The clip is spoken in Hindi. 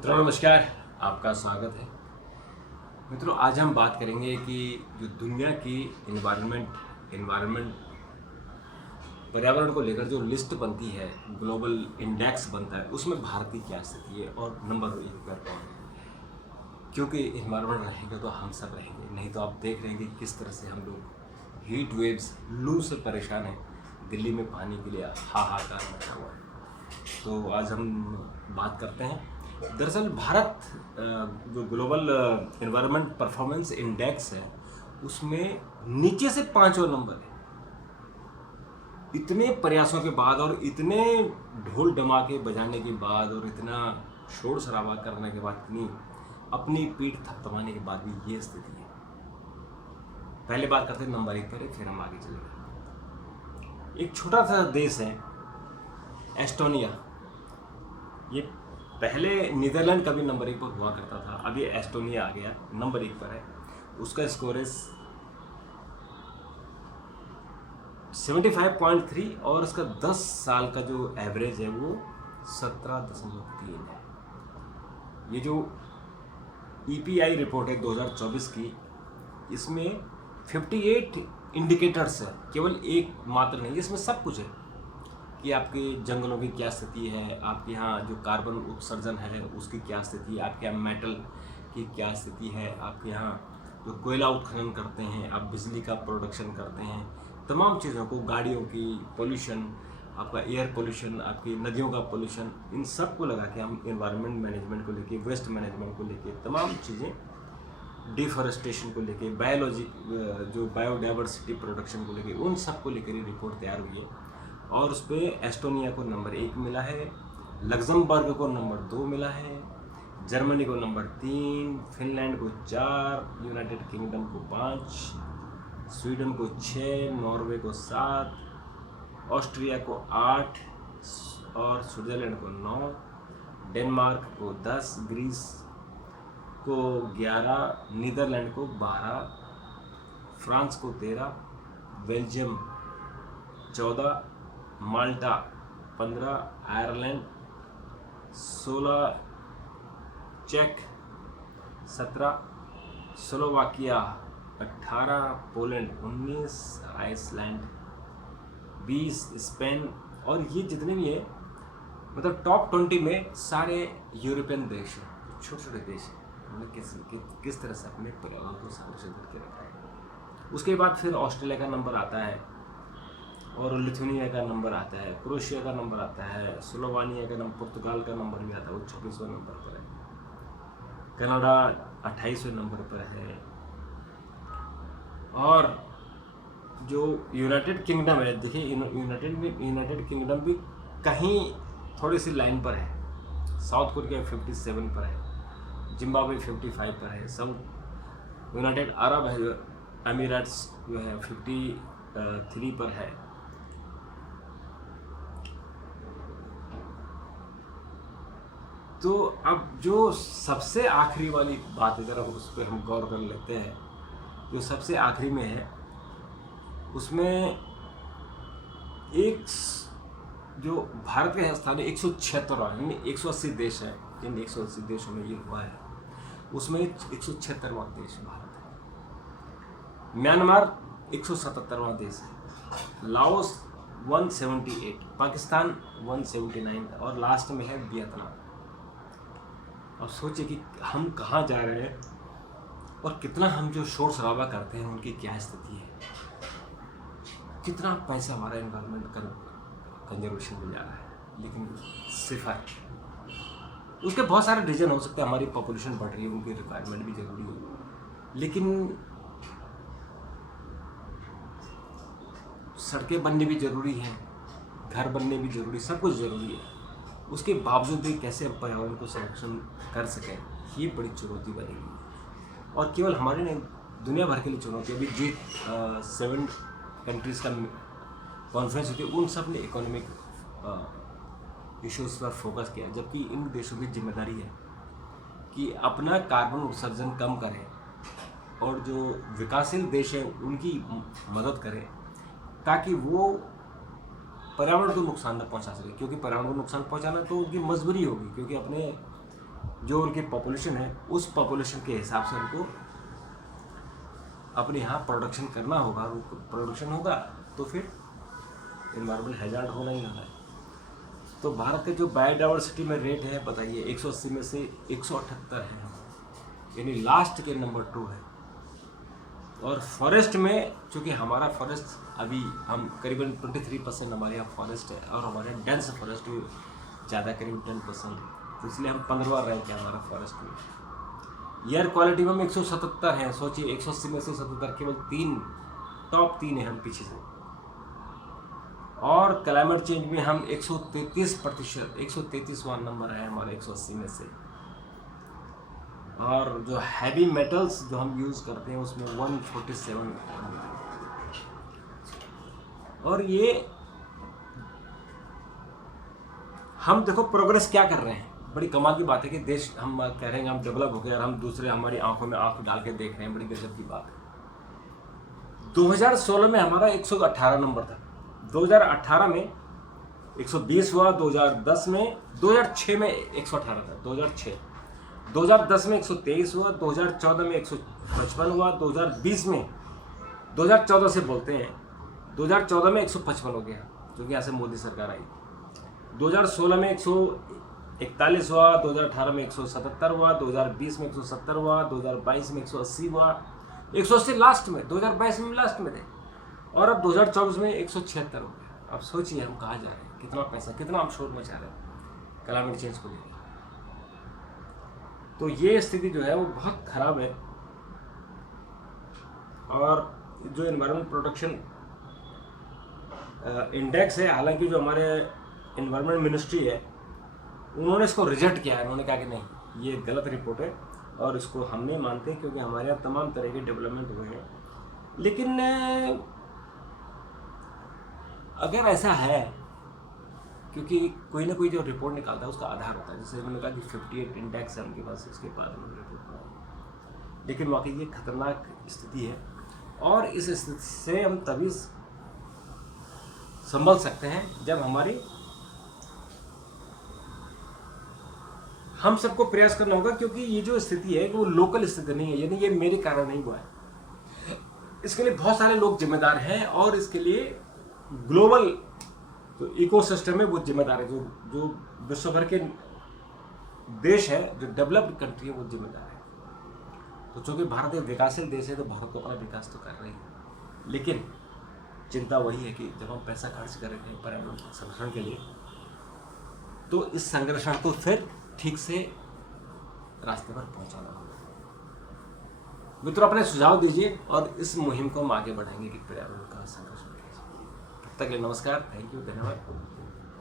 मित्रों नमस्कार, आपका स्वागत है। मित्रों आज हम बात करेंगे कि जो दुनिया की इन्वायरमेंट पर्यावरण को लेकर जो लिस्ट बनती है, ग्लोबल इंडेक्स बनता है, उसमें भारत की क्या स्थिति है और नंबर 1 पर कौन है। क्योंकि इन्वायरमेंट रहेगा तो हम सब रहेंगे, नहीं तो आप देख रहे हैं कि किस तरह से हम लोग हीट वेव्स, लू से परेशान हैं। दिल्ली में पानी के लिए हाहाकार मचा हुआ है। तो आज हम बात करते हैं। दरअसल भारत जो ग्लोबल एनवायरनमेंट परफॉर्मेंस इंडेक्स है उसमें नीचे से 5वां नंबर है। इतने प्रयासों के बाद और इतने ढोल धमाके बजाने के बाद और इतना शोर शराबा करने के बाद, इतनी अपनी पीठ थपथपाने के बाद भी ये स्थिति है। पहले बात करते हैं नंबर 1 पर, फिर हम आगे चलेंगे। एक छोटा सा देश है एस्टोनिया। ये पहले नीदरलैंड कभी नंबर 1 पर हुआ करता था, अब ये एस्टोनिया आ गया, नंबर 1 पर है। उसका स्कोर है 75.3 और उसका 10 साल का जो एवरेज है वो 17.3 है। ये जो EPI रिपोर्ट है 2024 की, इसमें 58 इंडिकेटर्स है, केवल एक मात्र नहीं, इसमें सब कुछ है कि आपके जंगलों की क्या स्थिति है, आपके यहाँ जो कार्बन उत्सर्जन है उसकी क्या स्थिति है, आपके यहाँ मेटल की क्या स्थिति है, आपके यहाँ जो कोयला उत्खनन करते हैं, आप बिजली का प्रोडक्शन करते हैं, तमाम चीज़ों को, गाड़ियों की पोल्यूशन, आपका एयर पोल्यूशन, आपकी नदियों का पोल्यूशन, इन सब को लगा के हम एनवायरनमेंट मैनेजमेंट को लेके, वेस्ट मैनेजमेंट को लेके, तमाम चीज़ें, डिफॉरेस्टेशन को लेके, बायोलॉजी जो बायोडाइवर्सिटी प्रोडक्शन को लेके, उन सब को लेकर ये रिपोर्ट तैयार हुई है। और उस पर एस्टोनिया को नंबर 1 मिला है, लग्जमबर्ग को नंबर 2 मिला है, जर्मनी को नंबर 3, फिनलैंड को 4, यूनाइटेड किंगडम को 5, स्वीडन को 6, नॉर्वे को 7, ऑस्ट्रिया को 8 और स्विट्जरलैंड को 9, डेनमार्क को 10, ग्रीस को 11, नीदरलैंड को 12, फ्रांस को 13, बेल्जियम 14, माल्टा 15, आयरलैंड 16, चेक 17, स्लोवाकिया 18, पोलैंड 19, आइसलैंड 20, स्पेन, और ये जितने भी है मतलब टॉप 20 में सारे यूरोपियन देश हैं, छोटे छोटे देश हैं। उन्होंने किस तरह से अपने पर्यावरण को संरक्षित करके रखा है। उसके बाद फिर ऑस्ट्रेलिया का नंबर आता है और लिथुआनिया का नंबर आता है, क्रोएशिया का नंबर आता है, स्लोवानिया का नंबर, पुर्तगाल का नंबर भी आता है, वो 26वें नंबर पर है, कनाडा 28वें नंबर पर है, और जो यूनाइटेड किंगडम है, देखिए यूनाइटेड किंगडम भी कहीं थोड़ी सी लाइन पर है। साउथ कोरिया 57 पर है, जिम्बाब्वे 55 पर है, साउथ यूनाइटेड अरब अमीराट्स जो है 53 पर है। तो अब जो सबसे आखिरी वाली बात है, जरा उस पर हम गौर कर लेते हैं। जो सबसे आखिरी में है उसमें एक जो भारत के स्थान है 176, यानी 180 देश है, जिन 180 देशों में ये हुआ है उसमें 176वां देश भारत है। म्यांमार 177वां देश है, लाओस 178, पाकिस्तान 179 और लास्ट में है वियतनाम। अब सोचिए कि हम कहाँ जा रहे हैं और कितना हम जो शोर शराबा करते हैं उनकी क्या स्थिति है, कितना पैसा हमारा एनवायरनमेंट कंजर्वेशन में जा रहा है, लेकिन सिफर। उसके बहुत सारे रीजन हो सकते हैं, हमारी पॉपुलेशन बढ़ रही है, उनकी रिक्वायरमेंट भी जरूरी है, लेकिन सड़कें बनने भी ज़रूरी हैं, घर बनने भी ज़रूरी, सब कुछ ज़रूरी है। उसके बावजूद भी कैसे हम पर्यावरण को संरक्षण कर सकें, ये बड़ी चुनौती बनेगी। और केवल हमारे नहीं, दुनिया भर के लिए चुनौती। अभी G7 कंट्रीज़ का कॉन्फ्रेंस होती है, उन सब ने इकोनॉमिक इश्यूज़ पर फोकस किया, जबकि इन देशों की जिम्मेदारी है कि अपना कार्बन उत्सर्जन कम करें और जो विकासशील देश हैं उनकी मदद करें, ताकि वो पर्यावरण को नुकसान न पहुंचा सके। क्योंकि पर्यावरण को नुकसान पहुंचाना तो उनकी मजबूरी होगी, क्योंकि अपने जो उनकी पॉपुलेशन है उस पॉपुलेशन के हिसाब से उनको अपने यहाँ प्रोडक्शन करना होगा। प्रोडक्शन होगा तो फिर एनवायरमेंट हैजार्ड होना ही होना है। तो भारत के जो बायोडाइवर्सिटी में रेट है बताइए 180 में से 178 है, यानी लास्ट के नंबर 2 है। और फॉरेस्ट में चूँकि हमारा फॉरेस्ट अभी हम करीबन 23% हमारे यहाँ फॉरेस्ट है और हमारे डेंस फॉरेस्ट भी ज़्यादा करीब 10% है, तो इसलिए हम 15वां रैंक है हमारा फॉरेस्ट में। एयर क्वालिटी में हम 177 हैं, सोचिए 180 में से 77, केवल टॉप 3 है हम पीछे से। और क्लाइमेट चेंज में हम 133%, 133वां नंबर है हमारे 180 में से। और जो हैवी मेटल्स जो हम यूज़ करते हैं उसमें 147। और ये हम देखो प्रोग्रेस क्या कर रहे हैं। बड़ी कमाल की बात है कि देश हम कह रहे हैं हम डेवलप हो गए और हम दूसरे हमारी आंखों में आंख डाल के देख रहे हैं, बड़ी गजब की बात है। 2016 में हमारा 118 नंबर था, 2018 में 120 हुआ, 2010 में 2006 में 118 था, 2010 में 123 हुआ, 2014 में 155 हुआ, 2020 में 2014 से बोलते हैं 2014 में 155 हो गया क्योंकि यहाँ से मोदी सरकार आई। 2016 में 141 हुआ, 2018 में 177 हुआ, 2020 में 170 हुआ, 2022 में 180 हुआ, 180 लास्ट में, 2022 में लास्ट में थे, और अब 2024 में 176 हो गया। अब सोचिए हम कहाँ जा रहे हैं, कितना पैसा, कितना हम शोर मचा रहे हैं क्लाइमेट चेंज को लेकर। तो ये स्थिति जो है वो बहुत ख़राब है। और जो एनवायरनमेंट प्रोटेक्शन इंडेक्स है, हालांकि जो हमारे एनवायरनमेंट मिनिस्ट्री है उन्होंने इसको रिजेक्ट किया है। उन्होंने कहा कि नहीं ये गलत रिपोर्ट है और इसको हम नहीं मानते क्योंकि हमारे यहाँ तमाम तरह के डेवलपमेंट हुए हैं। लेकिन अगर ऐसा है, क्योंकि कोई ना कोई जो रिपोर्ट निकालता है उसका आधार होता है, जैसे उन्होंने कहा कि 58 इंडेक्स है उनके पास, उसके बाद उन्होंने रिपोर्ट बनाई। लेकिन वाकई ये खतरनाक स्थिति है और इस स्थिति से हम तभी संभल सकते हैं जब हम सबको प्रयास करना होगा, क्योंकि ये जो स्थिति है वो लोकल स्थिति नहीं है, यानी ये मेरे कारण नहीं हुआ है। इसके लिए बहुत सारे लोग जिम्मेदार हैं और इसके लिए ग्लोबल जो इकोसिस्टम है वो जिम्मेदार है। जो विश्व भर के देश है, जो डेवलप्ड कंट्री है वो जिम्मेदार है। तो चूँकि भारत एक विकासशील देश है तो भारत को अपना विकास तो कर रही है, लेकिन चिंता वही है कि जब हम पैसा खर्च कर रहे हैं पर्यावरण संरक्षण के लिए तो इस संरक्षण को फिर ठीक से रास्ते पर पहुंचाना होगा। मित्रों अपने सुझाव दीजिए और इस मुहिम को हम आगे बढ़ाएंगे कि पर्यावरण का संरक्षण। तब तक के लिए नमस्कार, थैंक यू, धन्यवाद।